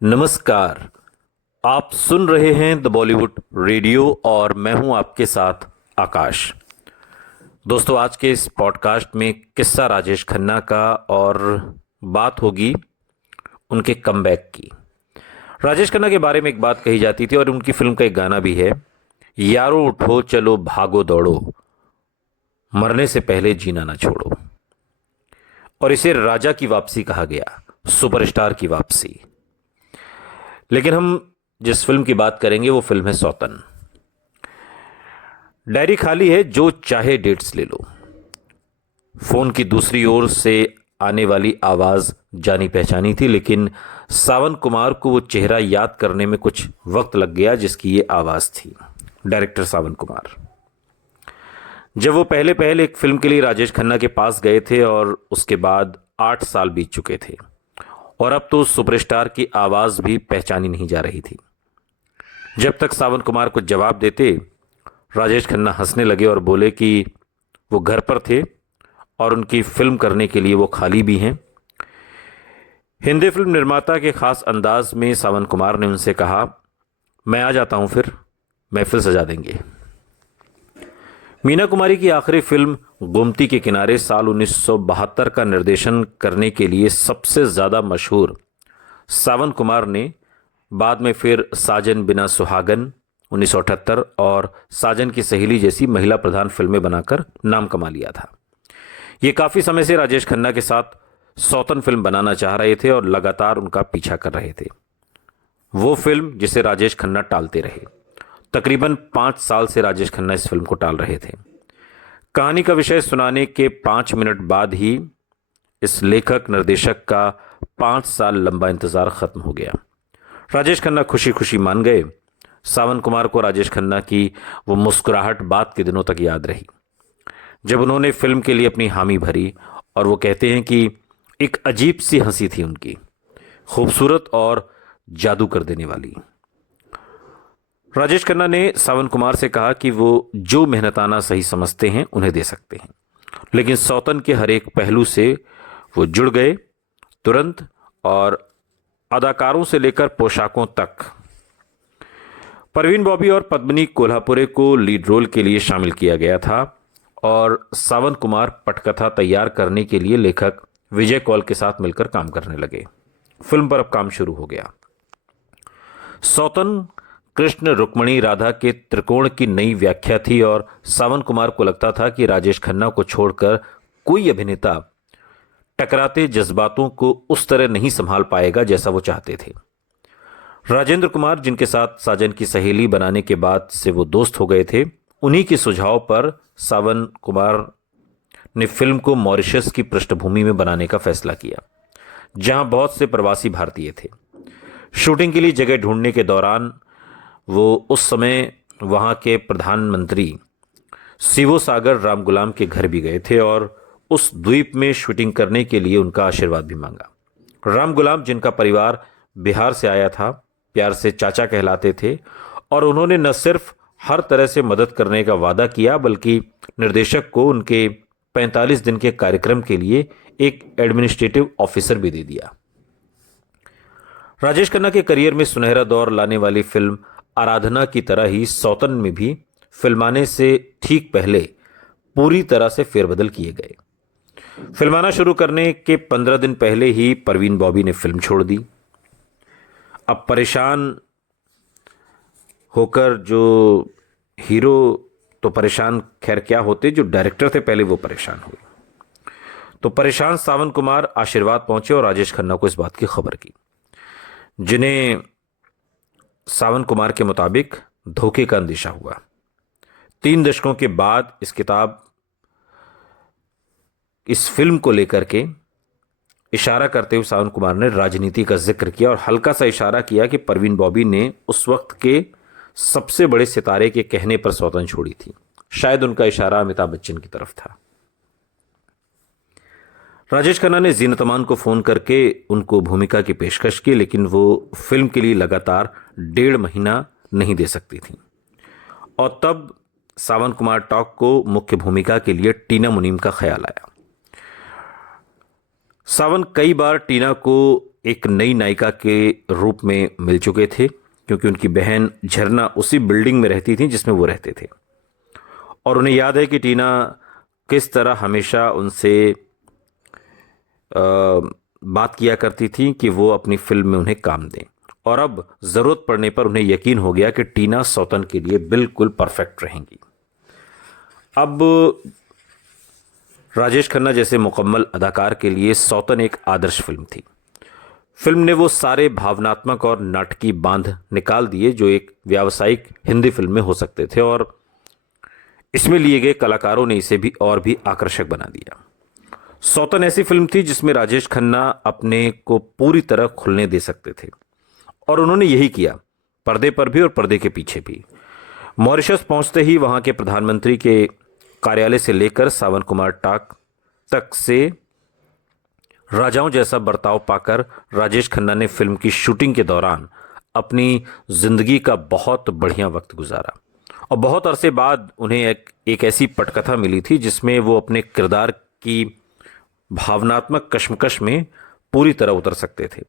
नमस्कार। आप सुन रहे हैं द बॉलीवुड रेडियो और मैं हूं आपके साथ आकाश। दोस्तों, आज के इस पॉडकास्ट में किस्सा राजेश खन्ना का और बात होगी उनके कमबैक की। राजेश खन्ना के बारे में एक बात कही जाती थी और उनकी फिल्म का एक गाना भी है, यारो उठो चलो भागो दौड़ो, मरने से पहले जीना ना छोड़ो। और इसे राजा की वापसी कहा गया, सुपरस्टार की वापसी। लेकिन हम जिस फिल्म की बात करेंगे वो फिल्म है सौतन। डायरी खाली है, जो चाहे डेट्स ले लो। फोन की दूसरी ओर से आने वाली आवाज जानी पहचानी थी, लेकिन सावन कुमार को वो चेहरा याद करने में कुछ वक्त लग गया जिसकी ये आवाज थी। डायरेक्टर सावन कुमार। जब वो पहले पहले एक फिल्म के लिए राजेश खन्ना के पास गए थे और उसके बाद 8 साल बीत चुके थे और अब तो सुपरस्टार की आवाज भी पहचानी नहीं जा रही थी। जब तक सावन कुमार को जवाब देते, राजेश खन्ना हंसने लगे और बोले कि वो घर पर थे और उनकी फिल्म करने के लिए वो खाली भी हैं। हिंदी फिल्म निर्माता के खास अंदाज में सावन कुमार ने उनसे कहा, मैं आ जाता हूं, फिर महफिल सजा देंगे। मीना कुमारी की आखिरी फिल्म गोमती के किनारे साल 1972 का निर्देशन करने के लिए सबसे ज्यादा मशहूर सावन कुमार ने बाद में फिर साजन बिना सुहागन 1978 और साजन की सहेली जैसी महिला प्रधान फिल्में बनाकर नाम कमा लिया था। ये काफी समय से राजेश खन्ना के साथ सौतन फिल्म बनाना चाह रहे थे और लगातार उनका पीछा कर रहे थे। वो फिल्म जिसे राजेश खन्ना टालते रहे। तकरीबन 5 साल से राजेश खन्ना इस फिल्म को टाल रहे थे। कहानी का विषय सुनाने के 5 मिनट बाद ही इस लेखक निर्देशक का 5 साल लंबा इंतजार खत्म हो गया। राजेश खन्ना खुशी खुशी मान गए। सावन कुमार को राजेश खन्ना की वो मुस्कुराहट बाद के दिनों तक याद रही, जब उन्होंने फिल्म के लिए अपनी हामी भरी। और वो कहते हैं कि एक अजीब सी हंसी थी उनकी, खूबसूरत और जादू कर देने वाली। राजेश खन्ना ने सावन कुमार से कहा कि वो जो मेहनताना सही समझते हैं उन्हें दे सकते हैं, लेकिन सौतन के हर एक पहलू से वो जुड़ गए तुरंत, और अदाकारों से लेकर पोशाकों तक। परवीन बॉबी और पद्मिनी कोल्हापुरे को लीड रोल के लिए शामिल किया गया था और सावन कुमार पटकथा तैयार करने के लिए लेखक विजय कौल के साथ मिलकर काम करने लगे। फिल्म पर अब काम शुरू हो गया। सौतन कृष्ण रुक्मणी राधा के त्रिकोण की नई व्याख्या थी और सावन कुमार को लगता था कि राजेश खन्ना को छोड़कर कोई अभिनेता टकराते जज्बातों को उस तरह नहीं संभाल पाएगा जैसा वो चाहते थे। राजेंद्र कुमार, जिनके साथ साजन की सहेली बनाने के बाद से वो दोस्त हो गए थे, उन्हीं के सुझाव पर सावन कुमार ने फिल्म को मॉरिशस की पृष्ठभूमि में बनाने का फैसला किया, जहां बहुत से प्रवासी भारतीय थे। शूटिंग के लिए जगह ढूंढने के दौरान वो उस समय वहां के प्रधानमंत्री शिवो सागर राम गुलाम के घर भी गए थे और उस द्वीप में शूटिंग करने के लिए उनका आशीर्वाद भी मांगा। राम गुलाम, जिनका परिवार बिहार से आया था, प्यार से चाचा कहलाते थे और उन्होंने न सिर्फ हर तरह से मदद करने का वादा किया, बल्कि निर्देशक को उनके 45 दिन के कार्यक्रम के लिए एक एडमिनिस्ट्रेटिव ऑफिसर भी दे दिया। राजेश खन्ना के करियर में सुनहरा दौर लाने वाली फिल्म आराधना की तरह ही सौतन में भी फिल्माने से ठीक पहले पूरी तरह से फेरबदल किए गए। फिल्माना शुरू करने के 15 दिन पहले ही परवीन बॉबी ने फिल्म छोड़ दी। अब परेशान होकर जो हीरो, तो परेशान खैर क्या होते, जो डायरेक्टर थे पहले वो परेशान हुए। तो परेशान सावन कुमार आशीर्वाद पहुंचे और राजेश खन्ना को इस बात की खबर की, जिन्हें सावन कुमार के मुताबिक धोखे का अंदेशा हुआ। 3 दशकों के बाद इस फिल्म को लेकर के इशारा करते हुए सावन कुमार ने राजनीति का जिक्र किया और हल्का सा इशारा किया कि परवीन बॉबी ने उस वक्त के सबसे बड़े सितारे के कहने पर सौतन छोड़ी थी। शायद उनका इशारा अमिताभ बच्चन की तरफ था। राजेश खन्ना ने जीनत अमान को फोन करके उनको भूमिका की पेशकश की, लेकिन वो फिल्म के लिए लगातार 1.5 महीना नहीं दे सकती थी। और तब सावन कुमार टॉक को मुख्य भूमिका के लिए टीना मुनीम का ख्याल आया। सावन कई बार टीना को एक नई नायिका के रूप में मिल चुके थे, क्योंकि उनकी बहन झरना उसी बिल्डिंग में रहती थी जिसमें वो रहते थे। और उन्हें याद है कि टीना किस तरह हमेशा उनसे बात किया करती थी कि वो अपनी फिल्म में उन्हें काम दें। और अब ज़रूरत पड़ने पर उन्हें यकीन हो गया कि टीना सौतन के लिए बिल्कुल परफेक्ट रहेंगी। अब राजेश खन्ना जैसे मुकम्मल अदाकार के लिए सौतन एक आदर्श फिल्म थी। फिल्म ने वो सारे भावनात्मक और नाटकीय बांध निकाल दिए जो एक व्यावसायिक हिंदी फिल्म में हो सकते थे, और इसमें लिए गए कलाकारों ने इसे भी और भी आकर्षक बना दिया। सौतन ऐसी फिल्म थी जिसमें राजेश खन्ना अपने को पूरी तरह खुलने दे सकते थे, और उन्होंने यही किया, पर्दे पर भी और पर्दे के पीछे भी। मॉरिशस पहुंचते ही वहां के प्रधानमंत्री के कार्यालय से लेकर सावन कुमार टाक तक से राजाओं जैसा बर्ताव पाकर राजेश खन्ना ने फिल्म की शूटिंग के दौरान अपनी जिंदगी का बहुत बढ़िया वक्त गुजारा। और बहुत अरसे बाद उन्हें एक ऐसी पटकथा मिली थी जिसमें वो अपने किरदार की भावनात्मक कश्मकश में पूरी तरह उतर सकते थे।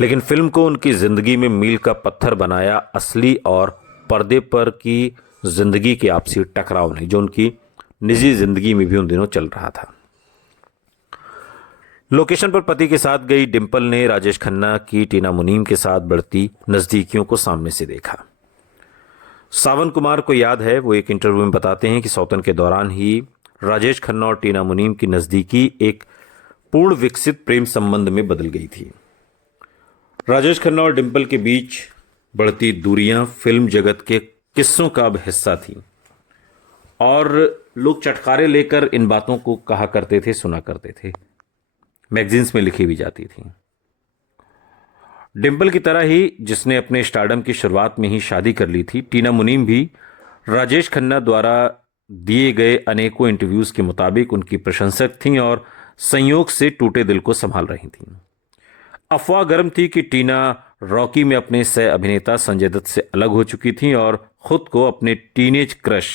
लेकिन फिल्म को उनकी जिंदगी में मील का पत्थर बनाया असली और पर्दे पर की जिंदगी के आपसी टकराव ने, जो उनकी निजी जिंदगी में भी उन दिनों चल रहा था। लोकेशन पर पति के साथ गई डिंपल ने राजेश खन्ना की टीना मुनीम के साथ बढ़ती नजदीकियों को सामने से देखा। सावन कुमार को याद है, वो एक इंटरव्यू में बताते हैं कि सौतन के दौरान ही राजेश खन्ना और टीना मुनीम की नजदीकी एक पूर्ण विकसित प्रेम संबंध में बदल गई थी। राजेश खन्ना और डिंपल के बीच बढ़ती दूरियां फिल्म जगत के किस्सों का अब हिस्सा थी, और लोग चटखारे लेकर इन बातों को कहा करते थे, सुना करते थे, मैगजीन्स में लिखी भी जाती थी। डिंपल की तरह ही जिसने अपने स्टारडम की शुरुआत में ही शादी कर ली थी, टीना मुनीम भी राजेश खन्ना द्वारा दिए गए अनेकों इंटरव्यूज के मुताबिक उनकी प्रशंसक थीं और संयोग से टूटे दिल को संभाल रही थीं। अफवाह गर्म थी कि टीना रॉकी में अपने सह अभिनेता संजय दत्त से अलग हो चुकी थीं और खुद को अपने टीनेज क्रश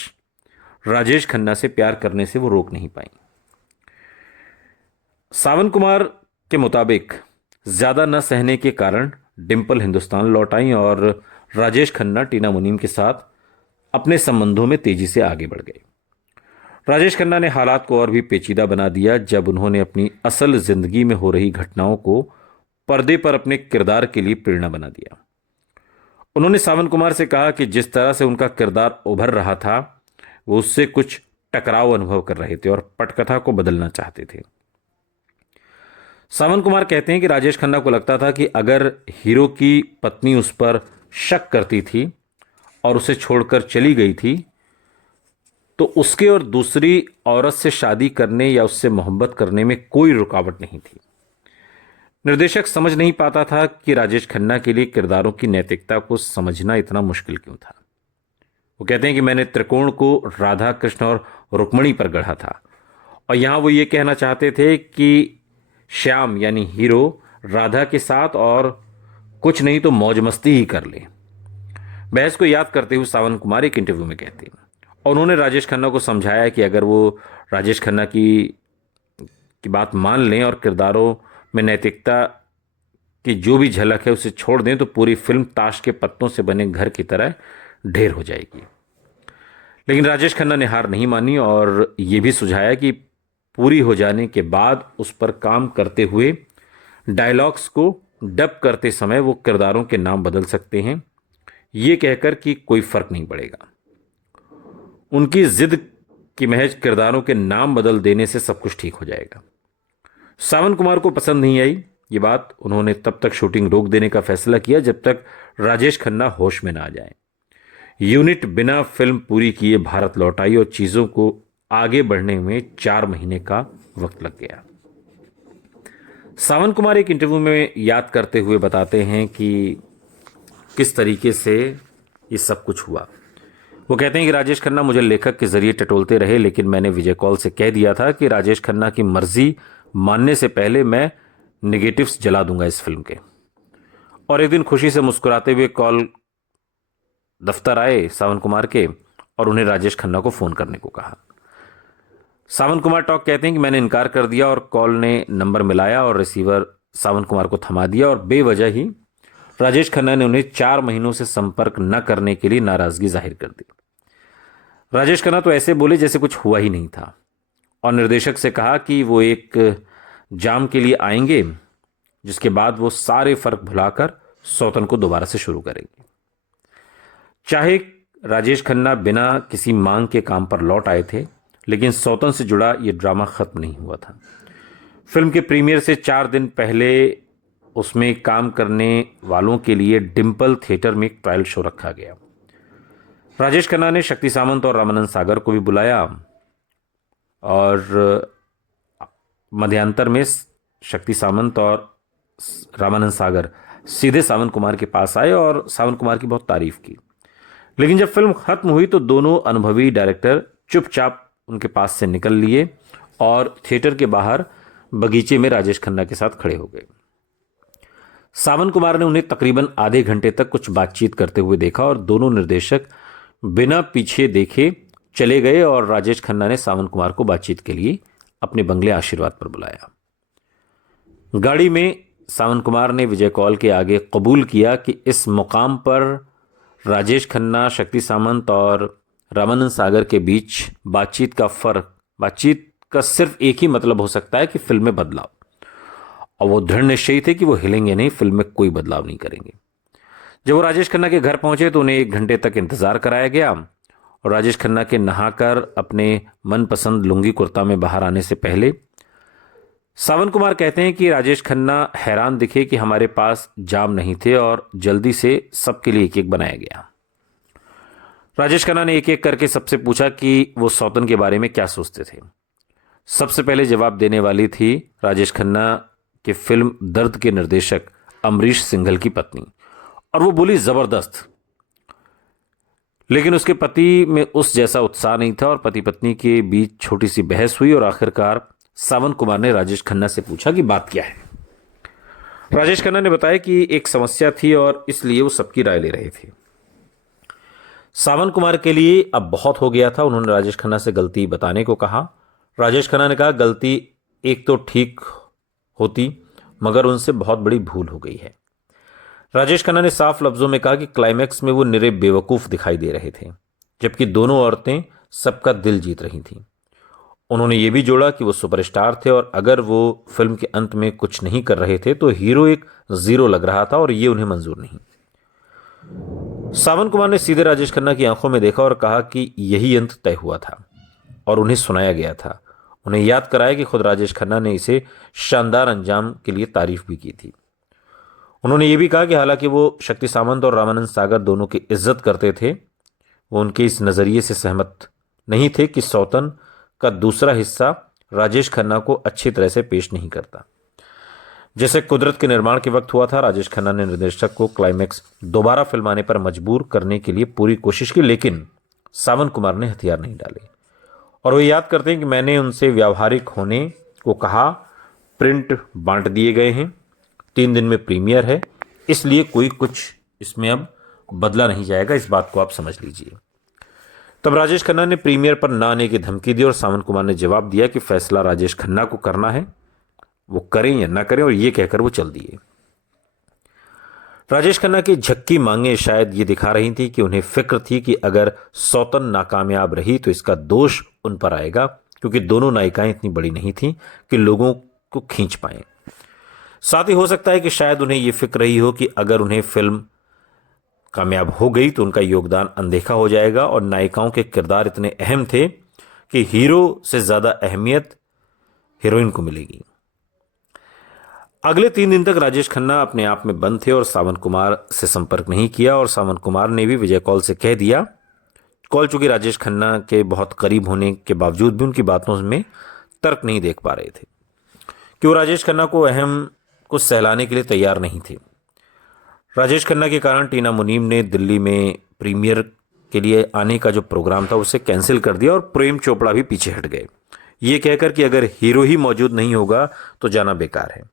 राजेश खन्ना से प्यार करने से वो रोक नहीं पाई। सावन कुमार के मुताबिक ज्यादा न सहने के कारण डिंपल हिंदुस्तान लौट आई और राजेश खन्ना टीना मुनीम के साथ अपने संबंधों में तेजी से आगे बढ़ गए। राजेश खन्ना ने हालात को और भी पेचीदा बना दिया जब उन्होंने अपनी असल जिंदगी में हो रही घटनाओं को पर्दे पर अपने किरदार के लिए प्रेरणा बना दिया। उन्होंने सावन कुमार से कहा कि जिस तरह से उनका किरदार उभर रहा था, वो उससे कुछ टकराव अनुभव कर रहे थे और पटकथा को बदलना चाहते थे। सावन कुमार कहते हैं कि राजेश खन्ना को लगता था कि अगर हीरो की पत्नी उस पर शक करती थी और उसे छोड़कर चली गई थी, तो उसके और दूसरी औरत से शादी करने या उससे मोहब्बत करने में कोई रुकावट नहीं थी। निर्देशक समझ नहीं पाता था कि राजेश खन्ना के लिए किरदारों की नैतिकता को समझना इतना मुश्किल क्यों था। वो कहते हैं कि मैंने त्रिकोण को राधा कृष्ण और रुक्मणी पर गढ़ा था, और यहां वो ये कहना चाहते थे कि श्याम यानी हीरो राधा के साथ और कुछ नहीं तो मौज मस्ती ही कर ले। बहस को याद करते हुए सावन कुमार एक इंटरव्यू में कहते हैं, और उन्होंने राजेश खन्ना को समझाया कि अगर वो राजेश खन्ना की बात मान लें और किरदारों में नैतिकता की जो भी झलक है उसे छोड़ दें, तो पूरी फिल्म ताश के पत्तों से बने घर की तरह ढेर हो जाएगी। लेकिन राजेश खन्ना ने हार नहीं मानी और ये भी सुझाया कि पूरी हो जाने के बाद उस पर काम करते हुए डायलॉग्स को डब करते समय वो किरदारों के नाम बदल सकते हैं, ये कहकर कि कोई फर्क नहीं पड़ेगा। उनकी जिद कि महज किरदारों के नाम बदल देने से सब कुछ ठीक हो जाएगा। सावन कुमार को पसंद नहीं आई ये बात। उन्होंने तब तक शूटिंग रोक देने का फैसला किया जब तक राजेश खन्ना होश में ना आ जाए। यूनिट बिना फिल्म पूरी किए भारत लौट आई और चीजों को आगे बढ़ने में 4 महीने का वक्त लग गया। सावन कुमार एक इंटरव्यू में याद करते हुए बताते हैं कि किस तरीके से ये सब कुछ हुआ। वो कहते हैं कि राजेश खन्ना मुझे लेखक के जरिए टटोलते रहे, लेकिन मैंने विजय कौल से कह दिया था कि राजेश खन्ना की मर्जी मानने से पहले मैं नेगेटिव्स जला दूंगा इस फिल्म के। और एक दिन खुशी से मुस्कुराते हुए कौल दफ्तर आए सावन कुमार के और उन्हें राजेश खन्ना को फोन करने को कहा। सावन कुमार टॉक कहते हैं कि मैंने इनकार कर दिया और कॉल ने नंबर मिलाया और रिसीवर सावन कुमार को थमा दिया और बेवजह ही राजेश खन्ना ने उन्हें 4 महीनों से संपर्क न करने के लिए नाराजगी जाहिर कर दी। राजेश खन्ना तो ऐसे बोले जैसे कुछ हुआ ही नहीं था और निर्देशक से कहा कि वो एक जाम के लिए आएंगे, जिसके बाद वो सारे फर्क भुलाकर सौतन को दोबारा से शुरू करेंगे। चाहे राजेश खन्ना बिना किसी मांग के काम पर लौट आए थे, लेकिन सौतन से जुड़ा ये ड्रामा खत्म नहीं हुआ था। फिल्म के प्रीमियर से 4 दिन पहले उसमें काम करने वालों के लिए डिम्पल थिएटर में एक ट्रायल शो रखा गया। राजेश खन्ना ने शक्ति सामंत और रामानंद सागर को भी बुलाया और मध्यांतर में शक्ति सामंत और रामानंद सागर सीधे सावन कुमार के पास आए और सावन कुमार की बहुत तारीफ की। लेकिन जब फिल्म खत्म हुई तो दोनों अनुभवी डायरेक्टर चुपचाप उनके पास से निकल लिए और थिएटर के बाहर बगीचे में राजेश खन्ना के साथ खड़े हो गए। सावन कुमार ने उन्हें तकरीबन आधे घंटे तक कुछ बातचीत करते हुए देखा और दोनों निर्देशक बिना पीछे देखे चले गए और राजेश खन्ना ने सावन कुमार को बातचीत के लिए अपने बंगले आशीर्वाद पर बुलाया। गाड़ी में सावन कुमार ने विजय कौल के आगे कबूल किया कि इस मुकाम पर राजेश खन्ना, शक्ति सामंत और रामानंद सागर के बीच बातचीत का सिर्फ एक ही मतलब हो सकता है कि फिल्म में बदलाव, और वो दृढ़ निश्चयी थे कि वो हिलेंगे नहीं, फिल्म में कोई बदलाव नहीं करेंगे। जब वो राजेश खन्ना के घर पहुंचे तो उन्हें 1 घंटे तक इंतजार कराया गया और राजेश खन्ना के नहाकर अपने मनपसंद लुंगी कुर्ता में बाहर आने से पहले सावन कुमार कहते हैं कि राजेश खन्ना हैरान दिखे कि हमारे पास जाम नहीं थे और जल्दी से सबके लिए एक एक बनाया गया। राजेश खन्ना ने एक एक करके सबसे पूछा कि वो सौतन के बारे में क्या सोचते थे। सबसे पहले जवाब देने वाली थी राजेश खन्ना के फिल्म दर्द के निर्देशक अमरीश सिंघल की पत्नी, और वो बोली जबरदस्त। लेकिन उसके पति में उस जैसा उत्साह नहीं था और पति पत्नी के बीच छोटी सी बहस हुई और आखिरकार सावन कुमार ने राजेश खन्ना से पूछा कि बात क्या है। राजेश खन्ना ने बताया कि एक समस्या थी और इसलिए वो सबकी राय ले रहे थे। सावन कुमार के लिए अब बहुत हो गया था। उन्होंने राजेश खन्ना से गलती बताने को कहा। राजेश खन्ना ने कहा गलती एक तो ठीक होती, मगर उनसे बहुत बड़ी भूल हो गई है। राजेश खन्ना ने साफ लफ्जों में कहा कि क्लाइमैक्स में वो निरे बेवकूफ दिखाई दे रहे थे, जबकि दोनों औरतें सबका दिल जीत रही थीं। उन्होंने ये भी जोड़ा कि वो सुपरस्टार थे और अगर वो फिल्म के अंत में कुछ नहीं कर रहे थे तो हीरो एक जीरो लग रहा था और ये उन्हें मंजूर नहीं। सावन कुमार ने सीधे राजेश खन्ना की आंखों में देखा और कहा कि यही अंत तय हुआ था और उन्हें सुनाया गया था। उन्हें याद कराया कि खुद राजेश खन्ना ने इसे शानदार अंजाम के लिए तारीफ भी की थी। उन्होंने ये भी कहा कि हालांकि वो शक्ति सामंत और रामानंद सागर दोनों की इज्जत करते थे, वो उनके इस नजरिए से सहमत नहीं थे कि सौतन का दूसरा हिस्सा राजेश खन्ना को अच्छी तरह से पेश नहीं करता। जैसे कुदरत के निर्माण के वक्त हुआ था, राजेश खन्ना ने निर्देशक को क्लाइमैक्स दोबारा फिल्माने पर मजबूर करने के लिए पूरी कोशिश की, लेकिन सावन कुमार ने हथियार नहीं डाले। और वो याद करते हैं कि मैंने उनसे व्यावहारिक होने को कहा। प्रिंट बांट दिए गए हैं, 3 दिन में प्रीमियर है, इसलिए कोई कुछ इसमें अब बदला नहीं जाएगा, इस बात को आप समझ लीजिए। तब राजेश खन्ना ने प्रीमियर पर ना आने की धमकी दी और सावन कुमार ने जवाब दिया कि फैसला राजेश खन्ना को करना है, वो करें या ना करें, और ये कहकर वो चल दिए। राजेश खन्ना की झक्की मांगे शायद ये दिखा रही थी कि उन्हें फिक्र थी कि अगर सौतन नाकामयाब रही तो इसका दोष उन पर आएगा, क्योंकि दोनों नायिकाएं इतनी बड़ी नहीं थीं कि लोगों को खींच पाएं। साथ ही हो सकता है कि शायद उन्हें यह फिक्र रही हो कि अगर उन्हें फिल्म कामयाब हो गई तो उनका योगदान अनदेखा हो जाएगा और नायिकाओं के किरदार इतने अहम थे कि हीरो से ज्यादा अहमियत हीरोइन को मिलेगी। अगले 3 दिन तक राजेश खन्ना अपने आप में बंद थे और सावन कुमार से संपर्क नहीं किया, और सावन कुमार ने भी विजय कौल से कह दिया। कौल चूंकि राजेश खन्ना के बहुत करीब होने के बावजूद भी उनकी बातों में तर्क नहीं देख पा रहे थे कि वो राजेश खन्ना को अहम को सहलाने के लिए तैयार नहीं थे। राजेश खन्ना के कारण टीना मुनीम ने दिल्ली में प्रीमियर के लिए आने का जो प्रोग्राम था उसे कैंसिल कर दिया और प्रेम चोपड़ा भी पीछे हट गए, ये कहकर कि अगर हीरो ही मौजूद नहीं होगा तो जाना बेकार है।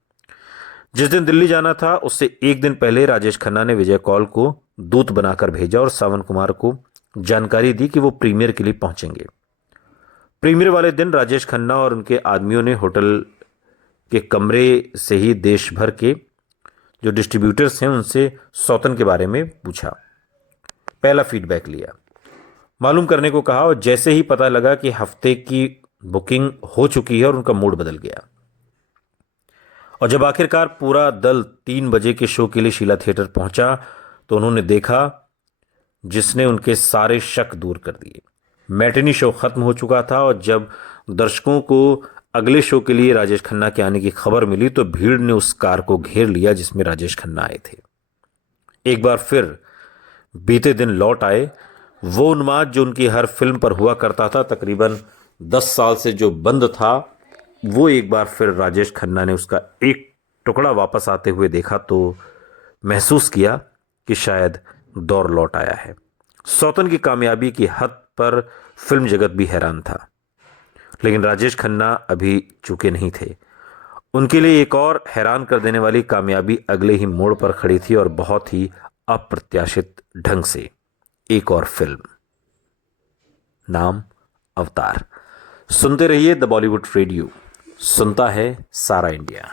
जिस दिन दिल्ली जाना था उससे 1 दिन पहले राजेश खन्ना ने विजय कौल को दूत बनाकर भेजा और सावन कुमार को जानकारी दी कि वो प्रीमियर के लिए पहुंचेंगे। प्रीमियर वाले दिन राजेश खन्ना और उनके आदमियों ने होटल के कमरे से ही देश भर के जो डिस्ट्रीब्यूटर्स हैं उनसे सौतन के बारे में पूछा, पहला फीडबैक लिया, मालूम करने को कहा, और जैसे ही पता लगा कि हफ्ते की बुकिंग हो चुकी है और उनका मूड बदल गया। और जब आखिरकार पूरा दल 3 बजे के शो के लिए शीला थिएटर पहुंचा तो उन्होंने देखा जिसने उनके सारे शक दूर कर दिए। मैटिनी शो खत्म हो चुका था और जब दर्शकों को अगले शो के लिए राजेश खन्ना के आने की खबर मिली तो भीड़ ने उस कार को घेर लिया जिसमें राजेश खन्ना आए थे। एक बार फिर बीते दिन लौट आए वो उन्माद जो उनकी हर फिल्म पर हुआ करता था, तकरीबन 10 साल से जो बंद था, वो एक बार फिर राजेश खन्ना ने उसका एक टुकड़ा वापस आते हुए देखा तो महसूस किया कि शायद दौर लौट आया है। सौतन की कामयाबी की हद पर फिल्म जगत भी हैरान था, लेकिन राजेश खन्ना अभी चूके नहीं थे। उनके लिए एक और हैरान कर देने वाली कामयाबी अगले ही मोड़ पर खड़ी थी और बहुत ही अप्रत्याशित ढंग से। एक और फिल्म, नाम अवतार। सुनते रहिए द बॉलीवुड रेडियो, सुनता है सारा इंडिया।